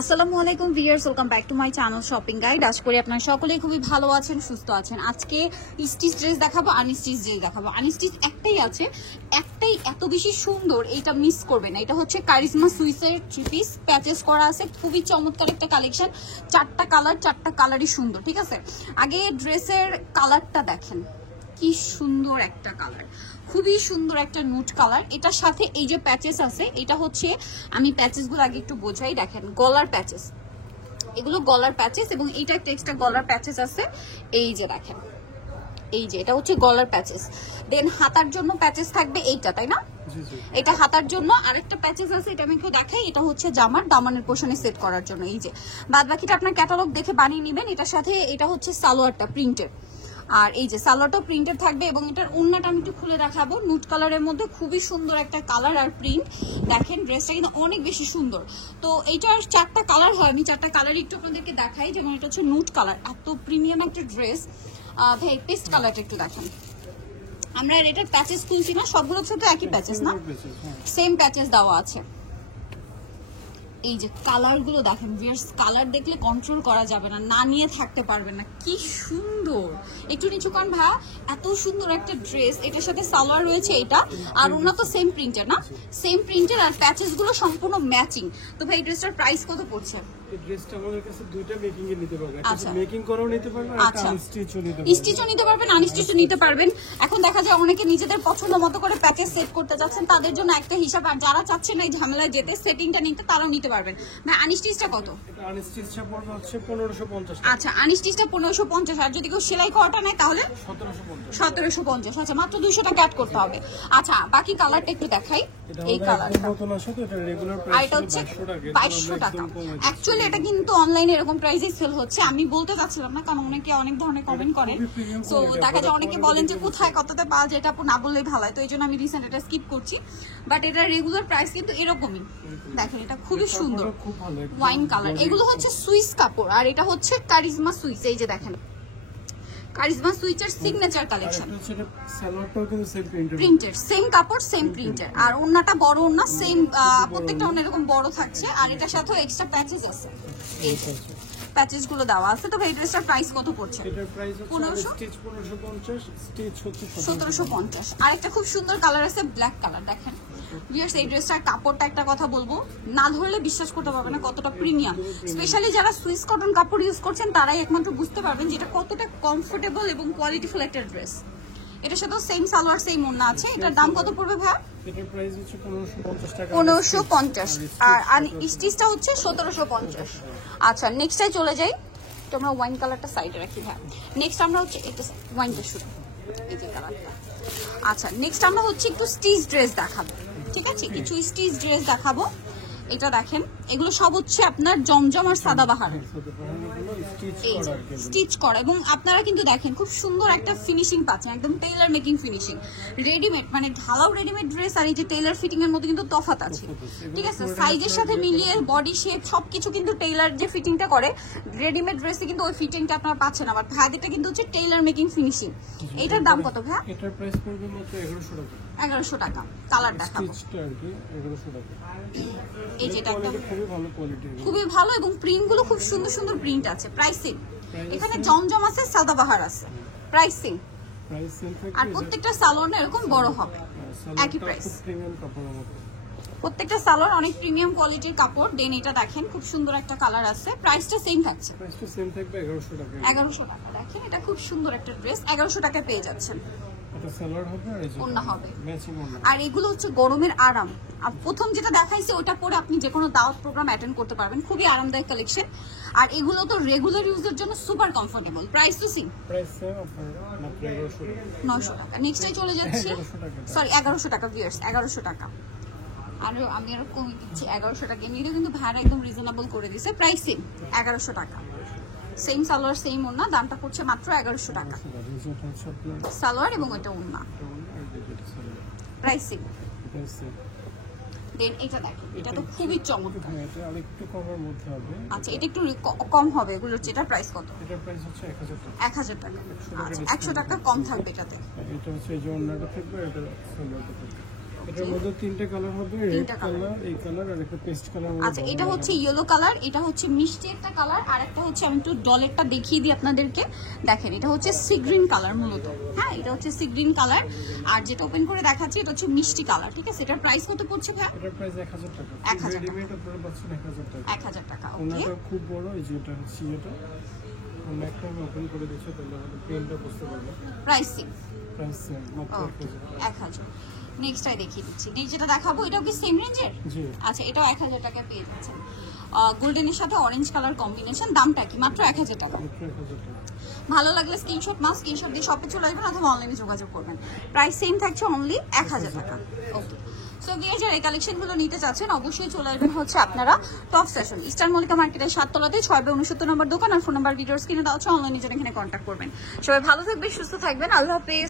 আসসালামু আলাইকুম viewers, welcome back to my channel shopping guide. আশা করি আপনারা সকলেই খুবই ভালো আছেন, সুস্থ আছেন। আজকে স্টিচ ড্রেস দেখাবো, আনস্টিচ ড্রেস দেখাবো। আনস্টিচ একটাই আছে, একটাই এত বেশি সুন্দর, এটা মিস করবেন না। এটা হচ্ছে কারিজমা সুইসের থ্রি পিস, প্যাচেস করা আছে, খুবই চমৎকার একটা কালেকশন। চারটা কালারই সুন্দর, ঠিক আছে। আগে ড্রেসের কালারটা দেখেন, কি সুন্দর একটা কালার, খুবই সুন্দর একটা নুট কালার। এটার সাথে এই যে প্যাচেস আছে, এটা হচ্ছে, আমি প্যাচেসগুলো আগে একটু বোঝাই। দেখেন গলার প্যাচেস, এগুলো গলার প্যাচেস, এবং এইটা একটা এক্সট্রা গলার প্যাচেস আছে। এই যে দেখেন, এই যে এটা হচ্ছে গলার প্যাচেস। দেন হাতার জন্য প্যাচেস থাকবে এইটা, তাই না? এটা হাতার জন্য। আরেকটা প্যাচেস আছে, এটা আমি একটু দেখাই। এটা হচ্ছে জামার দামানের পোর্শনে সেট করার জন্য। এই যে বাদ বাকিটা আপনার ক্যাটালগ দেখে বানিয়ে নেবেন। এটার সাথে এটা হচ্ছে সালোয়ারটা প্রিন্টেড, আর এই যে সালোয়ারটাও প্রিন্টেড থাকবে। এবং এটার ওড়নাটা আমি একটু খুলে দেখাবো। নুট কালারের মধ্যে খুবই সুন্দর একটা কালার আর প্রিন্ট। দেখেন ড্রেসটা কিন্তু অনেক বেশি সুন্দর। তো এইটার চারটা কালার হয়, আমি চারটা কালার একটু আপনাদেরকে দেখাই। যেমন এটা হচ্ছে নুট কালার, এত প্রিমিয়াম একটা ড্রেস। ভাই পেস্ট কালারটা একটু দেখেন। আমরা এটার প্যাচেস খুলছি না, সবগুলোর সাথে একই প্যাচেস না, সেম প্যাচেস দেওয়া আছে। এই যে কালারগুলো দেখেন ভিউয়ার্স, কালার দেখলে কন্ট্রোল করা যাবে না, না নিয়ে থাকতে পারবেন না। কি সুন্দর, একটু নিচু কারণ ভাইয়া, এত সুন্দর একটা ড্রেস। এটার সাথে সালোয়ার রয়েছে এটা, আর ওনা তো সেম প্রিন্টের না, সেম প্রিন্টের, আর প্যাচেস গুলো সম্পূর্ণ ম্যাচিং। তো ভাই ড্রেসটার প্রাইস কত পড়ছে? এই ড্রেসটা আমাদের কাছে দুইটা মেকিং এ নিতে পারবেন, একটা মেকিং করাও নিতে পারবেন, আর একটা আনস্টিচও নিতে পারবেন। স্টিচও নিতে পারবেন, আনস্টিচও নিতে পারবেন। এখন দেখা যায় অনেকে নিজেদের পছন্দ মতো করে প্যাকেজ সেট করতে যাচ্ছেন, তাদের জন্য একটা হিসাব। আর যারা চাচ্ছেন এই ঝামেলায় যেতে, সেটিংটা নিতে, তারাও নিতে পারবেন। মানে আনস্টিচটা কত? এটা আনস্টিচটা পড়বে হচ্ছে 1550 টাকা। আচ্ছা, আনস্টিচটা 1550। আর যদি কেউ সেলাই করাটা নেয় তাহলে 1750। আচ্ছা, মাত্র 200 টাকা অ্যাড করতে হবে। আচ্ছা, বাকি কালারটা একটু দেখাই। এই কালারটা নতুন আসে তো, এটা রেগুলার প্রাইস হচ্ছে 2200 টাকা। অ্যাকচুয়ালি এটা কিন্তু অনলাইনে এরকম প্রাইসেই সেল হচ্ছে। আমি বলতে চাচ্ছিলাম না, কারণ অনেকে অনেক ধরনের কমেন্ট করেন। সো দেখা যায় অনেকে বলেন যে কোথায় কততে পাওয়া যায়, এটা আপু না বললেই ভালো হয়। তো এই জন্য আমি রিসেন্ট এটা স্কিপ করছি। বাট এটার রেগুলার প্রাইস কিন্তু এরকমই। দেখেন এটা খুবই সুন্দর, ওয়াইন কালার। এগুলো হচ্ছে সুইস কাপড়, আর এটা হচ্ছে কারিজমা সুইস। এই যে দেখেন কারিজমা সুইচের সিগনেচার কালেকশন। সালোয়ারটাও কিন্তু সেম প্রিন্টেড, সেম কাপড়, সেম প্রিন্টেড। আর ওন্নাটা বড় ওন্না, সেম প্রত্যেকটা ওন্না এরকম বড় থাকছে। আর এটার সাথেও এক্সট্রা প্যাচেস আছে, এই প্যাচেস গুলো দেওয়া আছে। তো এই ড্রেসটার প্রাইস কত পড়ছে? এটার প্রাইস হচ্ছে স্টিচ 1550, স্টিচ হচ্ছে 1750। আরেকটা খুব সুন্দর কালার আছে, ব্ল্যাক কালার। দেখেন ভিউয়ার্স, এই ড্রেসটার কাপড়টা একটা কথা বলবো, না ধরলে বিশ্বাস করতে পারবে না কতটা প্রিমিয়াম। স্পেশালি যারা সুইস কটন কাপড় ইউজ করছেন, তারাই একমাত্র বুঝতে পারবেন যে এটা কতটা কমফোর্টেবল এবং কোয়ালিটিফুল একটা ড্রেস। এটার সাথে সেম সালোয়ার, সেম ওড়না আছে। এটার দাম কত পড়বে ভাই? এটার প্রাইস হচ্ছে 1550 টাকা। 1550। আর স্টিচটা হচ্ছে 1750। আচ্ছা, নেক্সটে চলে যাই। তো আমরা ওয়াইন কালারটা সাইডে রাখি ভাই। নেক্সট আমরা হচ্ছে এটা ওয়াইনটা শুরু, এই যে কালারটা। আচ্ছা, নেক্সট আমরা হচ্ছে একটু স্টিচ ড্রেস দেখাবো, ঠিক আছে? কিছু স্টিচ ড্রেস দেখাবো। এটা দেখেন, এগুলো সব হচ্ছে আপনার জমজম আর সাদাবাহার স্টিচ করা। এবং আপনারা কিন্তু দেখেন খুব সুন্দর একটা ফিনিশিং পাচ্ছেন, একদম টেইলার মেকিং ফিনিশিং। রেডিমেড মানে ঢালাও রেডিমেড ড্রেস আর এই যে টেইলার ফিটিং এর মধ্যে কিন্তু তফাৎ আছে, ঠিক আছে? সাইজের সাথে মিলিয়ে বডি শেপ সবকিছু কিন্তু টেইলার যে ফিটিংটা করে, রেডিমেড ড্রেসে কিন্তু ওই ফিটিংটা আপনারা পাচ্ছেন। আবার ভাইদেরটা কিন্তু হচ্ছে টেইলার মেকিং ফিনিশিং। এইটার দাম কত ভাই? এটার প্রাইস পড়বে মাত্র 1100 টাকা। 1100 টাকা। কালার দেখাবো, স্টিচটা আর কি 1100 টাকা। এই যেটা একটা খুবই ভালো কোয়ালিটি, খুবই ভালো, এবং প্রিন্ট গুলো খুব সুন্দর সুন্দর প্রিন্ট আছে। প্রাইসিং এখানে জমজম আছে, সাদাবাহার আছে। প্রাইসিং আর প্রত্যেকটা সালোয়ার এরকম বড় হবে, একই প্রাইস। প্রত্যেকটা সালোয়ার অনেক প্রিমিয়াম কোয়ালিটির কাপড়। দেন এটা দেখেন খুব সুন্দর একটা কালার আছে, প্রাইসটা সেম থাকছে, প্রাইসটা সেম থাকবে 1100 টাকা। 1100 টাকা। দেখেন এটা খুব সুন্দর একটা ড্রেস, 1100 টাকায় পেয়ে যাচ্ছেন। এটা সালোয়ার হবে আর এই যে ওন্না হবে, ম্যাচিং ওন্না। আর এগুলো হচ্ছে গরমের আরাম। আর প্রথম যেটা দেখাইছে ওটা পরে আপনি যে কোনো দাওয়াত প্রোগ্রাম অ্যাটেন্ড করতে পারবেন, খুবই আরামদায়ক কালেকশন। আর এগুলো তো রেগুলার ইউজের জন্য সুপার কমফোর্টেবল। প্রাইস তো সেম, প্রাইস সেম, মাত্র 1100 টাকা। 900 টাকা। নেক্সটে চলে যাচ্ছি, সরি 1100 টাকা ভিউয়ার্স, 1100 টাকা। আর আমি আরো কমিয়ে দিচ্ছি 1100 টাকা। এমনিতেও কিন্তু ভাড়া একদম রিজনেবল করে দিয়েছে। প্রাইস সেম 1100 টাকা, সেম সালোয়ার সেম ওড়না। দামটা পড়ছে মাত্র 1100 টাকা, সালোয়ার এবং ওইটা ওড়না। Price same. দেন এটা দেখো, এটা তো খুবই চমৎকার। এটা আরেকটু কমের মধ্যে হবে। আচ্ছা, এটা একটু কম হবে। এগুলোর যেটা প্রাইস কত? এটার প্রাইস হচ্ছে 1000 টাকা। 1000 টাকা। আচ্ছা, 100 টাকা কম থাকবে এটাতে। এটা হচ্ছে এই যে ওন্নাটা থাকবে, এটা সালোয়ারটা থাকবে। এটার মধ্যে তিনটা কালার হবে, রেড কালার, এই কালার আর একটা পেস্ট কালার। আচ্ছা, এটা হচ্ছে ইয়েলো কালার, এটা হচ্ছে মিষ্টি একটা কালার, আর একটা হচ্ছে আমি একটু ডলেরটা দেখিয়ে দিই আপনাদেরকে। দেখেন এটা হচ্ছে সি গ্রিন কালার মূলত, হ্যাঁ এটা হচ্ছে সি গ্রিন কালার, আর যেটা ওপেন করে দেখাচ্ছি এটা হচ্ছে মিষ্টি কালার, ঠিক আছে। এটার প্রাইস কত পড়ছে ভাই? এটার প্রাইস 1000 টাকা। 1000 রেডিমেড আপনারা পাচ্ছেন 1000 টাকা। 1000 টাকা, ওকে। ওনাটা খুব বড়, এই যে এটা হচ্ছে এটা। আমরা একটা ওপেন করে দিচ্ছি তাহলে আমাদের প্রিন্টটা বুঝতে পারবে। প্রাইস সেম মাত্র 1000। নেক্সটটাই দেখিয়ে দিচ্ছি। নেক্সট যেটা দেখাবো এটাও কি সেম রেঞ্জের? জি। আচ্ছা, এটাও 1000 টাকায় পেয়ে যাচ্ছেন। গোল্ডেনের সাথে অরেঞ্জ কালার কম্বিনেশন, দামটা কি? মাত্র 1000 টাকা। ভালো লাগলে স্ক্রিনশট দিয়ে শপে চলে আসবেন অথবা অনলাইনে যোগাযোগ করবেন। প্রাইস সেম থাকছে, অনলি 1000 টাকা। ওকে, সো ভিউয়ার্স যারা এই কালেকশনগুলো নিতে চাচ্ছেন অবশ্যই চলে আসবেন হচ্ছে আপনারা টপ ফ্যাশন ইস্টার্ন মল্লিকা মার্কেটের 7 তলাতে 6/69 নম্বর দোকান, আর ফোন নাম্বার ভিডিওস কিনে দেওয়া হচ্ছে, অনলাইনে জন্য এখানে কন্ট্যাক্ট করবেন। সবাই ভালো থাকবেন, সুস্থ থাকবেন, আল্লাহ হাফেজ।